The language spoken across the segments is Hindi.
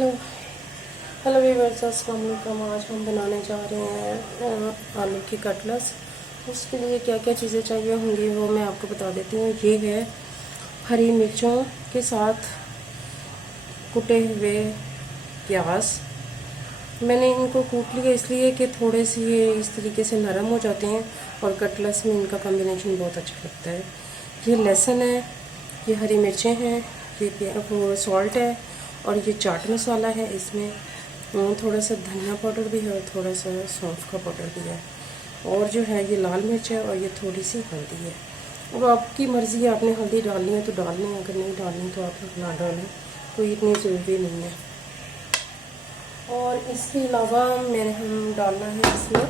हेलो हेलो व्यूअर्स, अस्सलाम वालेकुम। आज हम बनाने जा रहे हैं आलू की कटलेट्स। उसके लिए क्या क्या चीज़ें चाहिए होंगी वो मैं आपको बता देती हूँ। ये है हरी मिर्चों के साथ कुटे हुए प्याज। मैंने इनको कूट लिया इसलिए कि थोड़े से ये इस तरीके से नरम हो जाते हैं और कटलेट्स में इनका कॉम्बिनेशन बहुत अच्छा लगता है। ये लहसुन है, ये हरी मिर्चें हैं, ये वो सॉल्ट है और ये चाट मसाला है। इसमें थोड़ा सा धनिया पाउडर भी है और थोड़ा सा सौंफ का पाउडर भी है और जो है ये लाल मिर्च है और ये थोड़ी सी हल्दी है। अब आपकी मर्ज़ी है, आपने हल्दी डालनी है तो डालनी है, अगर नहीं डालनी तो आप ना डालें, कोई इतनी ज़रूरी नहीं है। और इसके अलावा हम डालना है इसमें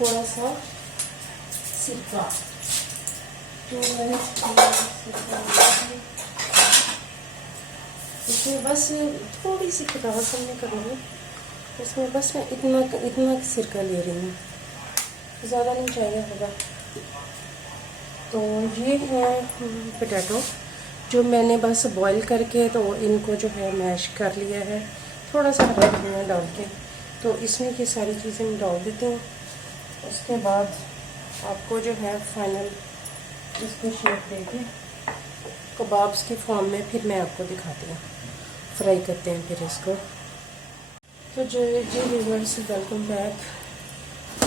थोड़ा सा सिरका। तो मैंने इसमें बस थोड़ी सी खटास हमने करनी है, इसमें बस मैं इतना सिरका ले रही हूँ, ज़्यादा नहीं चाहिए होगा। तो ये है पोटैटो जो मैंने बस बॉईल करके तो इनको जो है मैश कर लिया है, थोड़ा सा हरा धनिया डाल के। तो इसमें ये सारी चीज़ें मैं डाल देती हूँ। उसके बाद आपको जो है फाइनल इसको शेप देके कबाब्स की फॉर्म में फिर मैं आपको दिखाती हूँ, फ्राई करते हैं फिर इसको। तो जी व्यूअर्स, वेलकम बैक।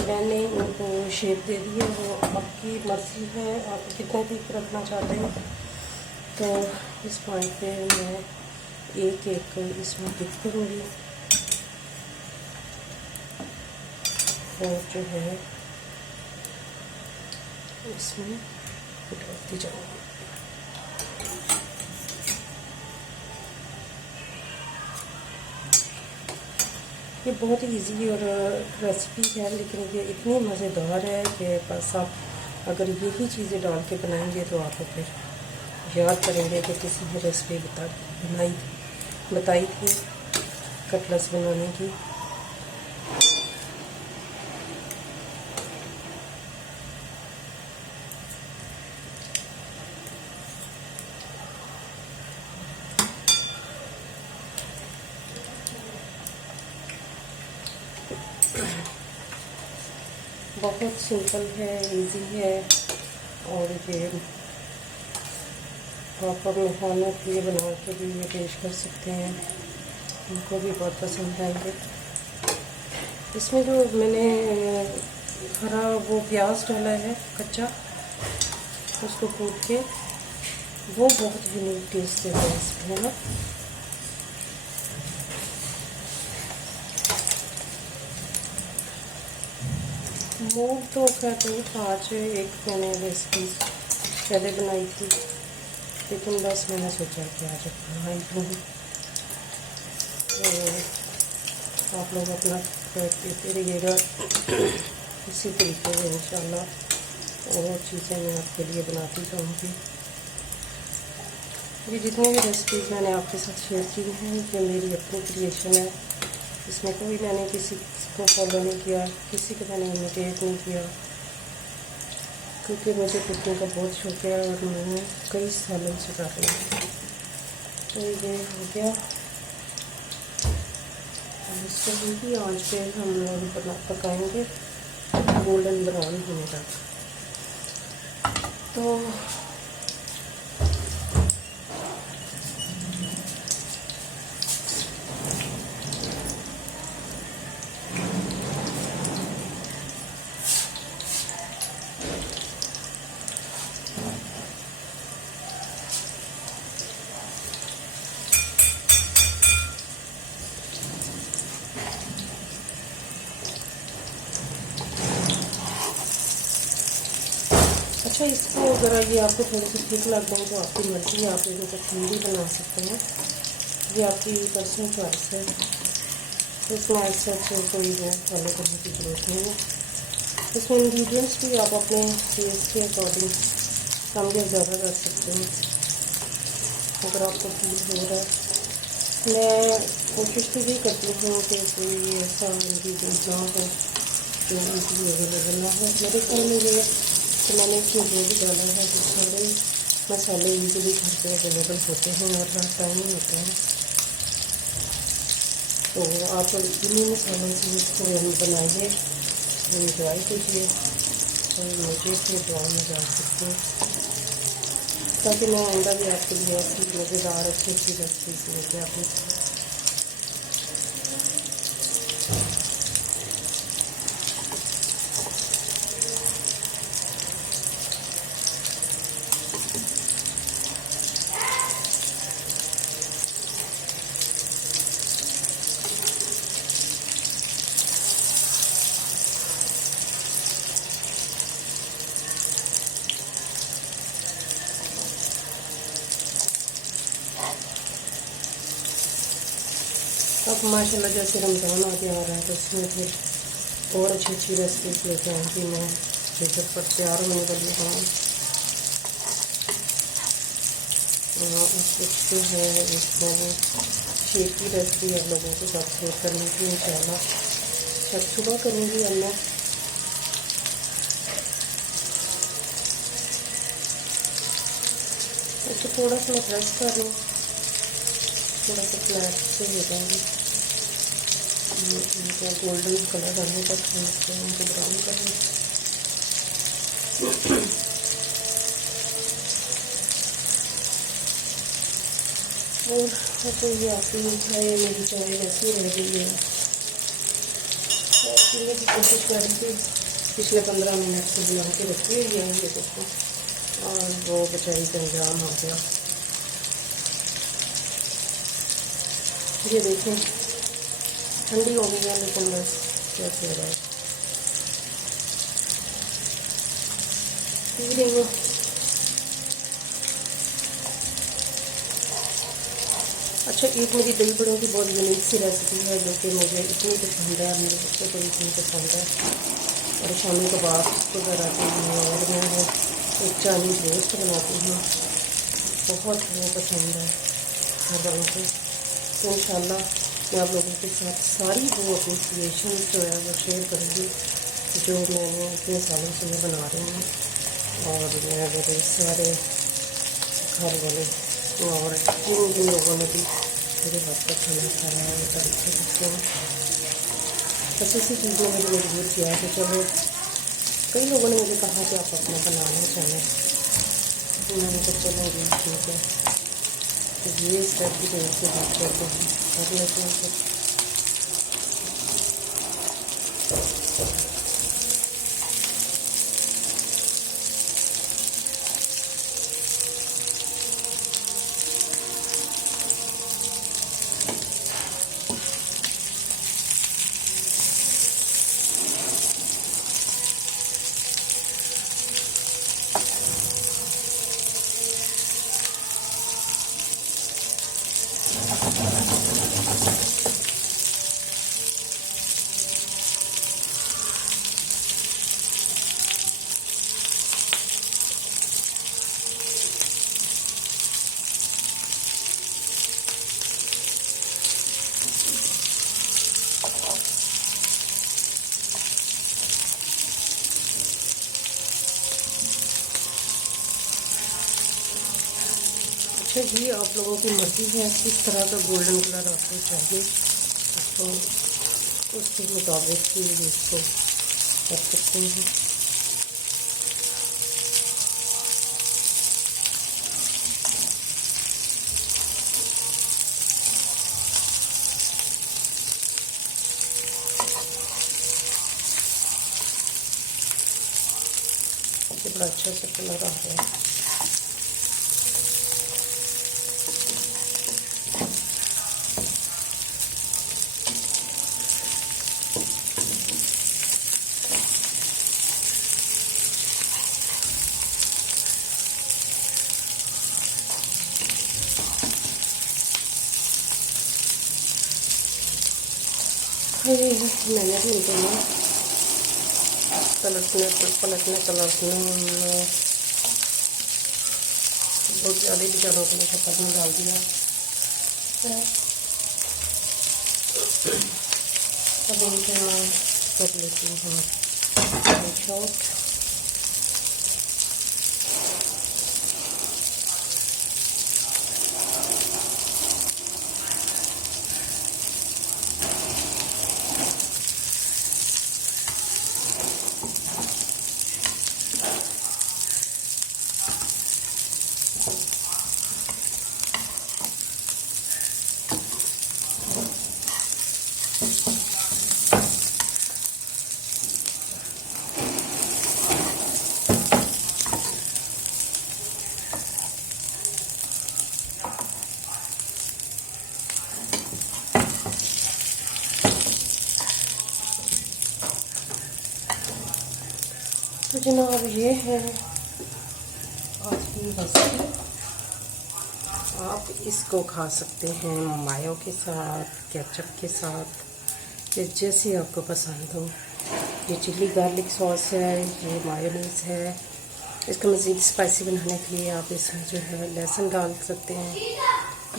मैंने उनको शेप दे दी है, वो आपकी मर्ज़ी है आप कितना ठीक रखना चाहते हैं। तो इस पॉइंट पे मैं एक एक इसमें डिप करूँगी और जो है इसमें डालती जाऊँगी। ये बहुत ही इजी और रेसिपी है, लेकिन ये इतनी मज़ेदार है कि बस आप अगर यही चीज़ें डाल के बनाएंगे तो आप फिर याद करेंगे कि किसी ने रेसिपी बताई थी कटलेट्स बनाने की। बहुत सिंपल है, इजी है और ये आप अपने मेहमानों के लिए बना के भी ये पेश कर सकते हैं, उनको भी बहुत पसंद आएंगे। इसमें जो मैंने हरा वो प्याज डाला है कच्चा, उसको कूट के, वो बहुत यूनिक टेस्ट देता है इसमें, है ना। मूड तो खैर नहीं था, आज एक मैंने रेसिपी पहले बनाई थी, लेकिन बस मैंने सोचा कि आज बनाई दूँ तो आप लोग अपना देते रहिएगा इसी तरीके से इंशाल्लाह और चीज़ें मैं आपके लिए बनाती जाऊँगी। ये जितनी भी रेसिपीज़ मैंने आपके साथ शेयर की हैं ये मेरी अपनी क्रिएशन है, इसमें कोई मैंने किसी को फॉलो नहीं किया, किसी को मैंने इमिटेट नहीं किया, क्योंकि मुझे कुकिंग का बहुत शौक है और मैंने कई सालों से कर रही हूँ। तो ये हो गया, इसको भी आंच पे हम लोग पकाएंगे गोल्डन ब्राउन होने तक। तो अच्छा, इसको अगर ये आपको थोड़ी सी ठीक लग जाए तो आपकी मर्ज़ी है, आप इनको ठंडी बना सकते हैं, ये आपकी पर्सनल चॉइस है। तो इसमें ऐसा कोई वो फॉलो करने की ज़रूरत नहीं है। इसमें इंग्रेडिएंट्स भी आप अपने टेस्ट के अकॉर्डिंग कम या ज़्यादा कर सकते हैं अगर आपको फील हो रहा है। मैं कोशिश तो यही करती हूँ कि कोई ऐसा इंग्रेडिएंट ना हो जो ईज़िली अवेलेबल ना हो। मेरे ख्याल में ये तो मैंने इसमें जो भी डाला है वो सारे मसाले ईज़िली घर पे अवेलेबल होते हैं और हर टाइम ही होते हैं। तो आप इन्हीं मसालों से इसको बनाइए, इंजॉय कीजिए और मुझे फिर दुआ में जा सकते हैं, ताकि मैं आइंदा भी आपके लिए ऐसी मज़ेदार अच्छी अच्छी रेसिपीज लेके आती हूँ। अब माशाल्लाह जैसे रमज़ान आगे आ रहा है तो इसमें फिर और अच्छी अच्छी रेसिपीज लेके आऊँगी मैं, झटपट तैयार होने वाली हूँ। कुछ जो है इसमें शेक की रेसिपी आप लोगों के साथ शेयर करनी थी इंशाल्लाह। सब सुबह करूँगी अब मैं। इसको थोड़ा सा मैं प्रेस कर लूँ, थोड़ा सा फ्लैट से हो जाएंगे। इनका गोल्डन कलर आने तक इनको ब्राउन कर लूँ। और तो ये आपकी चाय, मेरी चाय वैसी रह गई है। पीने की कोशिश कर रही थी, पिछले 15 मिनट से बना के रखी हुई है ये देखो, और वो बेचारी का अंजाम हो गया। ये देखें ठंडी हो गई है, लेकिन बस कैसे हो रहा है, पी रही हूँ। अच्छा, एक मेरी दही बड़ों की बहुत यूनिक सी रेसिपी है जो कि मुझे इतनी पसंद है, मेरे बच्चे को इतनी पसंद है। और शामी कबाब वगैरह के लिए और मैं वो एक चाइनीज़ रोस्ट बनाती हूँ, बहुत वो पसंद है हर लोगों को। तो इंशाल्लाह मैं आप लोगों के साथ सारी वो अपनी क्रिएशन जो है वो शेयर करूँगी जो मैंने इतने सालों से मैं बना रही हूँ। और मैं मेरे सारे घर वाले और जिन लोगों ने भी मेरे हाथ का खाना खाया है तारीफ करते हैं। बस इसी चीज़ ने मुझे मजबूर किया कि चलो, कई लोगों ने मुझे कहा कि आप अपना बनाना चाहिए, तो मैंने कहा चलो ठीक है, तो ये स्टेप भी देर से बात करते हैं कर लेते हैं। अच्छा जी, आप लोगों की मर्ज़ी है किस तरह का गोल्डन कलर आपको चाहिए, तो उसके मुताबिक ही इसको कर सकते हैं। ये बड़ा अच्छा सा कलर आ रहा है। मैंने भी इनको ना पलटने में बहुत ज़्यादा बेचारों को शक्कर में डाल दिया। अब इनको मैं कर लेती हूँ शॉर्ट। जनाब ये है आज की रेसिपी। आप इसको खा सकते हैं मायो के साथ, केचप के साथ, या जैसे आपको पसंद हो। ये चिली गार्लिक सॉस है, ये मायोनीज़ है। इसको मज़ीद स्पाइसी बनाने के लिए आप इसमें जो है लहसुन डाल सकते हैं,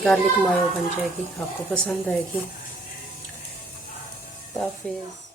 गार्लिक मायो बन जाएगी, आपको पसंद आएगी। हाफिज़।